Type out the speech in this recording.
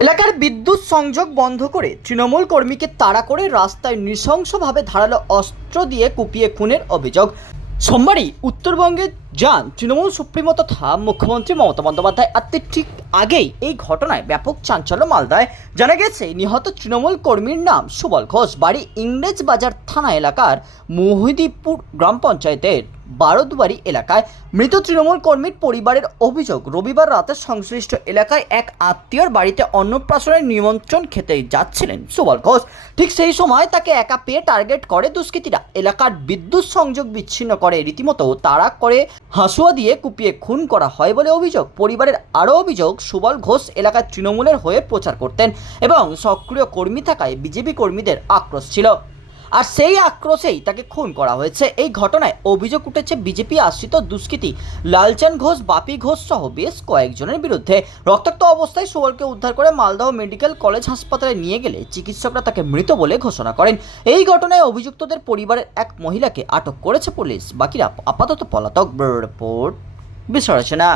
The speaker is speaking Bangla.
এলাকার বিদ্যুৎ সংযোগ বন্ধ করে তৃণমূল কর্মীকে তাড়া করে রাস্তায় নৃশংসভাবে ধারালো অস্ত্র দিয়ে কুপিয়ে খুনের অভিযোগ। সোমবারই উত্তরবঙ্গে যান তৃণমূল সুপ্রিমো তথা মুখ্যমন্ত্রী মমতা বন্দ্যোপাধ্যায়। আর ঠিক আগেই এই ঘটনায় ব্যাপক চাঞ্চল্য মালদায় জানা গেছে, নিহত তৃণমূল কর্মীর নাম সুবল ঘোষ। বাড়ি ইংরেজ বাজার থানা এলাকার মহিদীপুর গ্রাম পঞ্চায়েতের। বারোদুয়ারি এলাকায় মৃত তৃণমূল কর্মীর পরিবারের অভিযোগ, রবিবার রাতে সংশ্লিষ্ট এলাকায় এক আত্মীয়র বাড়িতে অন্নপ্রাশনের নিমন্ত্রণ খেতে যাচ্ছিলেন সুবল ঘোষ। ঠিক সেই সময় তাকে একা পেয়ে টার্গেট করে দুষ্কৃতীরা। এলাকার বিদ্যুৎ সংযোগ বিচ্ছিন্ন করে রীতিমতো তাড়া করে হাসুয়া দিয়ে কুপিয়ে খুন করা হয় বলে অভিযোগ। পরিবারের আরও অভিযোগ, সুবল ঘোষ এলাকার তৃণমূলের হয়ে প্রচার করতেন এবং সক্রিয় কর্মী থাকায় বিজেপি কর্মীদের আক্রোশ ছিল। আর সেই আক্রোশেই তাকে খুন করা হয়েছে। এই ঘটনায় অভিযোগ উঠেছে বিজেপি আশ্রিত দুষ্কৃতী লালচান ঘোষ, বাপি ঘোষ সহ বেশ কয়েকজনের বিরুদ্ধে। রক্তাক্ত অবস্থায় সুবলকে উদ্ধার করে মালদহ মেডিকেল কলেজ হাসপাতালে নিয়ে গেলে চিকিৎসকরা তাকে মৃত বলে ঘোষণা করেন। এই ঘটনায় অভিযুক্তদের পরিবারের এক মহিলাকে আটক করেছে পুলিশ। বাকিরা আপাতত পলাতক রিপোর্ট বিশ্লেষণা